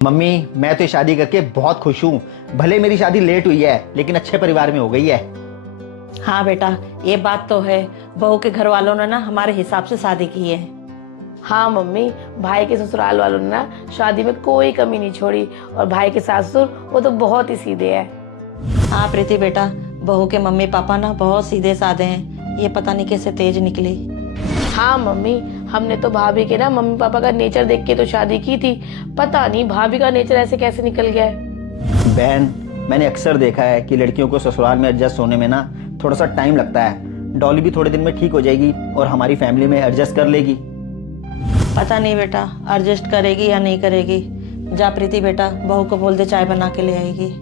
Mummy, मैं तो शादी करके बहुत खुश हूँ। भले मेरी शादी लेट हुई है लेकिन अच्छे परिवार में हो गई है। हाँ बेटा, ये बात तो है। बहू के घर वालों ने ना हमारे हिसाब से शादी की है। हाँ मम्मी, भाई के ससुराल वालों ने ना शादी में कोई कमी नहीं छोड़ी और भाई के सासुर वो तो बहुत ही सीधे हैं। हाँ प्रीति बेटा, बहू के मम्मी पापा ना बहुत सीधे साधे हैं। ये पता नहीं कैसे तेज निकली। हाँ मम्मी, हमने तो भाभी के ना मम्मी पापा का नेचर देख के तो शादी की थी। पता नहीं भाभी का नेचर ऐसे कैसे निकल गया है। बहन, मैंने अक्सर देखा है कि लड़कियों को ससुराल में एडजस्ट होने में ना थोड़ा सा टाइम लगता है। डॉली भी थोड़े दिन में ठीक हो जाएगी और हमारी फैमिली में एडजस्ट कर लेगी। पता नहीं बेटा, एडजस्ट करेगी या नहीं करेगी। जा प्रीति बेटा, बहू को बोल दे चाय बना के ले आएगी।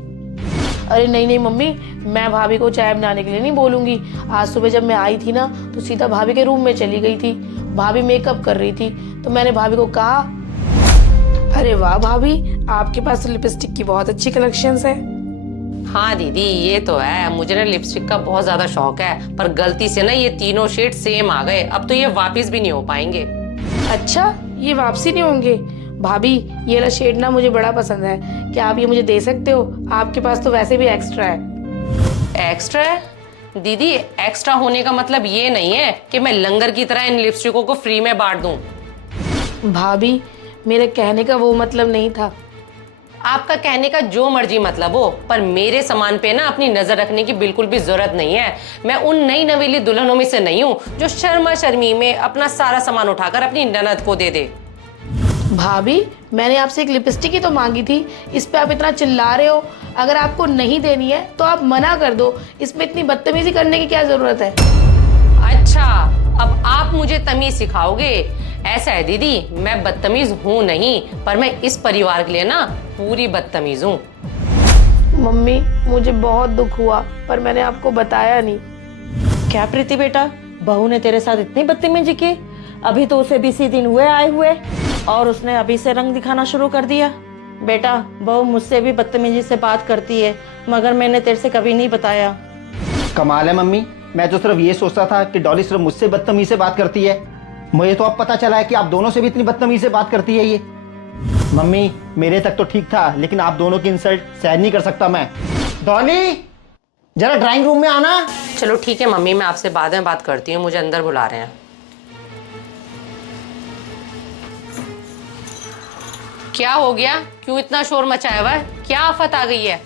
अरे नहीं नहीं मम्मी, मैं भाभी को चाय बनाने के लिए नहीं बोलूंगी। आज सुबह जब मैं आई थी ना तो सीधा भाभी के रूम में चली गई थी। भाभी मेकअप कर रही थी तो मैंने भाभी को कहा, अरे वाह भाभी, आपके पास तो लिपस्टिक की बहुत अच्छी कलेक्शंस है। हाँ दीदी, ये तो है। मुझे ना लिपस्टिक का बहुत ज्यादा शौक है, पर गलती से ना ये तीनों शेड सेम आ गए। अब तो ये वापस भी नहीं हो पाएंगे। अच्छा, ये वापसी नहीं होंगे? भाभी, ये वाला शेड ना मुझे बड़ा पसंद है। क्या आप ये मुझे दे सकते हो? आपके पास तो वैसे भी एक्स्ट्रा है। एक्स्ट्रा है? दीदी, एक्स्ट्रा होने का मतलब ये नहीं है कि मैं लंगर की तरह इन लिपस्टिकों को फ्री में बांट दूं। भाभी, मेरे कहने का वो मतलब नहीं था। आपका कहने का जो मर्जी मतलब हो, पर मेरे सामान पे ना अपनी नजर रखने की बिल्कुल भी जरूरत नहीं है। मैं उन नई नवेली दुल्हनों में से नहीं हूँ जो शर्मा शर्मी में अपना सारा सामान उठाकर अपनी ननद को दे दे। भाभी, मैंने आपसे एक लिपस्टिक ही तो मांगी थी, इस पे आप इतना चिल्ला रहे हो। अगर आपको नहीं देनी है तो आप मना कर दो। इसमें इतनी बदतमीजी करने की क्या जरूरत है? अच्छा, अब आप मुझे तमीज सिखाओगे? ऐसा है दीदी, मैं बदतमीज हूँ नहीं, पर मैं इस परिवार के लिए ना पूरी बदतमीज हूँ। मम्मी, मुझे बहुत दुख हुआ पर मैंने आपको बताया नहीं। क्या प्रीति बेटा, बहू ने तेरे साथ इतनी बदतमीजी की? अभी तो उसे 20 दिन हुए आए हुए और उसने अभी से रंग दिखाना शुरू कर दिया। बेटा, बहू मुझसे भी बदतमीजी से बात करती है, मगर मैंने तेरे से कभी नहीं बताया। कमाल है मम्मी, मैं तो सिर्फ ये सोचता था कि डॉली सिर्फ मुझसे बदतमीज से बात करती है। मुझे तो अब पता चला है कि आप दोनों से भी इतनी बदतमीज से बात करती है ये। मम्मी, मेरे तक तो ठीक था लेकिन आप दोनों की इंसल्ट सहन नहीं कर सकता मैं। डॉली, जरा ड्राइंग रूम में आना। चलो ठीक है मम्मी, मैं आपसे बाद में बात करती हूँ, मुझे अंदर बुला रहे हैं। क्या हो गया? क्यों इतना शोर मचाया हुआ है? क्या आफत आ गई है?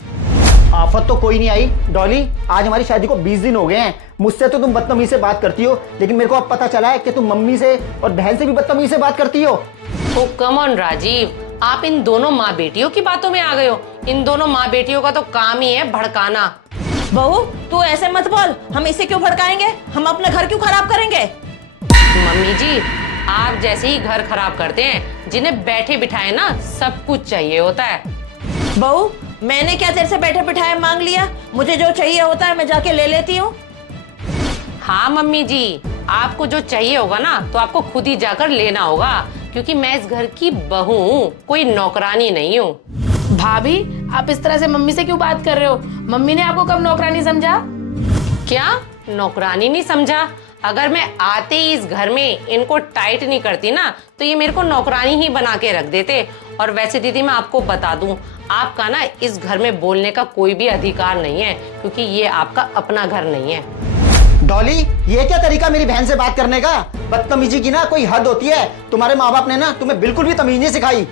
आफत तो कोई नहीं आई डॉली, आज हमारी शादी को 20 दिन हो गए हैं। मुझसे तो तुम बदतमीज से बात करती हो, लेकिन मेरे को अब पता चला है कि तुम मम्मी से और बहन से भी बदतमीज से बात करती हो। ओ कम ऑन राजीव, आप इन दोनों माँ बेटियों की बातों में आ गए हो। इन दोनों माँ बेटियों का तो काम ही है भड़काना। बहू, तू ऐसे मत बोल। हम इसे क्यों भड़काएंगे? हम अपना घर क्यों खराब करेंगे? मम्मी जी, आप जैसे ही घर खराब करते हैं, जिन्हें बैठे बिठाए ना सब कुछ चाहिए होता है। बहू, मैंने क्या तेरे से बैठे बिठाए मांग लिया? मुझे जो चाहिए होता है मैं जाके ले लेती हूँ। हाँ मम्मी जी, आपको जो चाहिए होगा ना तो आपको खुद ही जाकर लेना होगा, क्योंकि मैं इस घर की बहू हूँ, कोई नौकरानी नहीं हूँ। भाभी, आप इस तरह से मम्मी से क्यों बात कर रहे हो? मम्मी ने आपको कब नौकरानी समझा? क्या नौकरानी नहीं समझा? अगर मैं आते ही इस घर में इनको टाइट नहीं करती ना तो ये मेरे को नौकरानी ही बना के रख देते। और वैसे दीदी, मैं आपको बता दूं, आपका ना इस घर में बोलने का कोई भी अधिकार नहीं है, क्योंकि ये आपका अपना घर नहीं है। डॉली, ये क्या तरीका मेरी बहन से बात करने का? बदतमीजी की ना कोई हद होती है। तुम्हारे माँ बाप ने ना तुम्हें बिल्कुल भी तमीज नहीं सिखाई।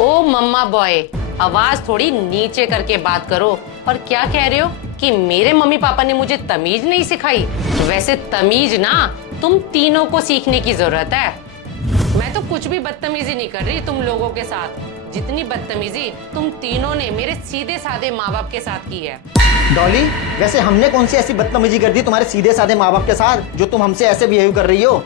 ओ मम्मा बॉय, आवाज थोड़ी नीचे करके बात करो। और क्या कह रहे हो कि मेरे मम्मी पापा ने मुझे तमीज नहीं सिखाई? वैसे तमीज ना तुम तीनों को सीखने की जरूरत है। मैं तो कुछ भी बदतमीजी नहीं कर रही तुम लोगों के साथ, जितनी बदतमीजी तुम तीनों ने मेरे सीधे साधे माँ बाप के साथ की है। डॉली, वैसे हमने कौन सी ऐसी बदतमीजी कर दी तुम्हारे सीधे साधे माँ बाप के साथ जो तुम हमसे ऐसे बिहेव कर रही हो?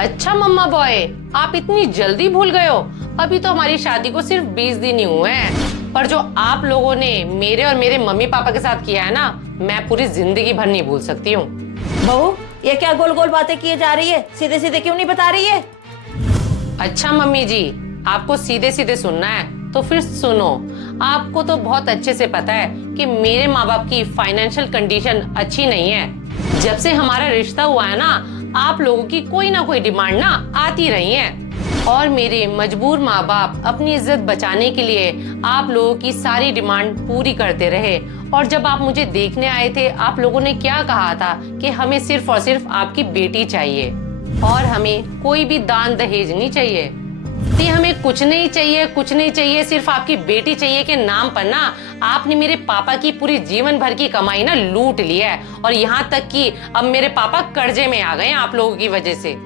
अच्छा मम्मा बॉय, आप इतनी जल्दी भूल गए हो? अभी तो हमारी शादी को सिर्फ 20 दिन ही हुए हैं, पर जो आप लोगों ने मेरे और मेरे मम्मी पापा के साथ किया है ना, मैं पूरी जिंदगी भर नहीं भूल सकती हूँ। बहू, ये क्या गोल गोल बातें किए जा रही है? सीधे सीधे क्यों नहीं बता रही है? अच्छा मम्मी जी, आपको सीधे सीधे सुनना है तो फिर सुनो। आपको तो बहुत अच्छे से पता है कि मेरे माँ बाप की फाइनेंशियल कंडीशन अच्छी नहीं है। जब से हमारा रिश्ता हुआ है ना, आप लोगों की कोई ना कोई डिमांड ना आती रही है। और मेरे मजबूर माँ बाप अपनी इज्जत बचाने के लिए आप लोगों की सारी डिमांड पूरी करते रहे। और जब आप मुझे देखने आए थे, आप लोगों ने क्या कहा था कि हमें सिर्फ और सिर्फ आपकी बेटी चाहिए और हमें कोई भी दान दहेज नहीं चाहिए। तो हमें कुछ नहीं चाहिए, कुछ नहीं चाहिए, सिर्फ आपकी बेटी चाहिए के नाम पर ना आपने मेरे पापा की पूरी जीवन भर की कमाई ना लूट लिया है। और यहाँ तक कि अब मेरे पापा कर्जे में आ गए हैं आप लोगों की वजह से।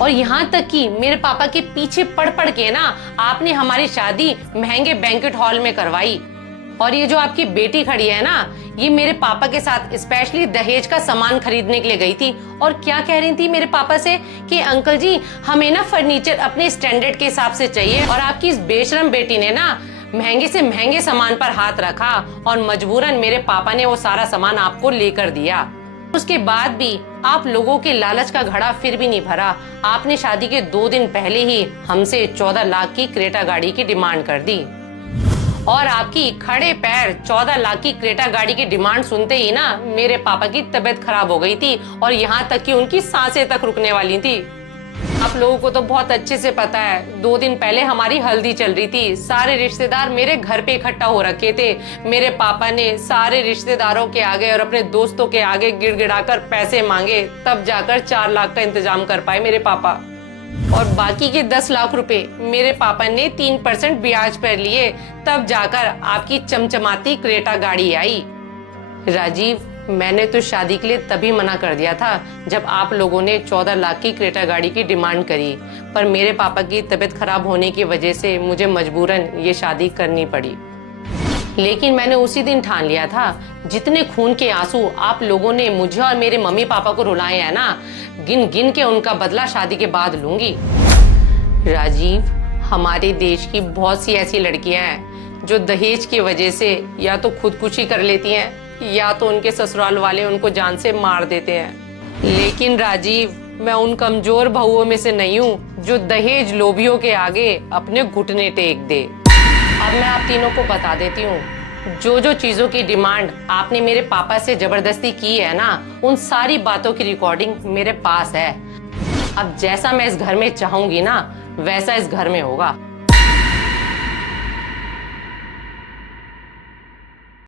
और यहाँ तक कि मेरे पापा के पीछे पड़ के ना आपने हमारी शादी महंगे बैंकेट हॉल में करवाई। और ये जो आपकी बेटी खड़ी है ना, ये मेरे पापा के साथ स्पेशली दहेज का सामान खरीदने के लिए गई थी। और क्या कह रही थी मेरे पापा से कि अंकल जी हमें ना फर्नीचर अपने स्टैंडर्ड के हिसाब से चाहिए। और आपकी इस बेशरम बेटी ने ना महंगे से महंगे सामान पर हाथ रखा और मजबूरन मेरे पापा ने वो सारा सामान आपको लेकर दिया। उसके बाद भी आप लोगों के लालच का घड़ा फिर भी नहीं भरा। आपने शादी के 2 दिन पहले ही हमसे 14 लाख की क्रेटा गाड़ी की डिमांड कर दी। और आपकी खड़े पैर 14 लाख की क्रेटा गाड़ी की डिमांड सुनते ही ना मेरे पापा की तबीयत खराब हो गई थी और यहाँ तक कि उनकी सांसें तक रुकने वाली थी। आप लोगों को तो बहुत अच्छे से पता है, 2 दिन पहले हमारी हल्दी चल रही थी। सारे रिश्तेदार मेरे घर पे इकट्ठा हो रखे थे। मेरे पापा ने सारे रिश्तेदारों के आगे और अपने दोस्तों के आगे गिड़गिड़ाकर पैसे मांगे, तब जाकर 4 लाख का इंतजाम कर पाए मेरे पापा। और बाकी के 10 लाख रुपए मेरे पापा ने 3% ब्याज पर लिए, तब जाकर आपकी चमचमाती क्रेटा गाड़ी आई। राजीव, मैंने तो शादी के लिए तभी मना कर दिया था जब आप लोगों ने 14 लाख की क्रेटा गाड़ी की डिमांड करी, पर मेरे पापा की तबीयत खराब होने की वजह से मुझे मजबूरन ये शादी करनी पड़ी। लेकिन मैंने उसी दिन ठान लिया था, जितने खून के आंसू आप लोगों ने मुझे और मेरे मम्मी पापा को रुलाए हैं ना, गिन गिन के उनका बदला शादी के बाद लूंगी। राजीव, हमारे देश की बहुत सी ऐसी लड़कियां हैं जो दहेज की वजह से या तो खुदकुशी कर लेती हैं या तो उनके ससुराल वाले उनको जान से मार देते हैं। लेकिन राजीव, मैं उन कमजोर बहुओं में से नहीं हूँ जो दहेज लोभियों के आगे अपने घुटने टेक दे। अब मैं आप तीनों को बता देती हूँ, जो जो चीजों की डिमांड आपने मेरे पापा से जबरदस्ती की है ना, उन सारी बातों की रिकॉर्डिंग मेरे पास है। अब जैसा मैं इस घर में चाहूंगी ना, वैसा इस घर में होगा।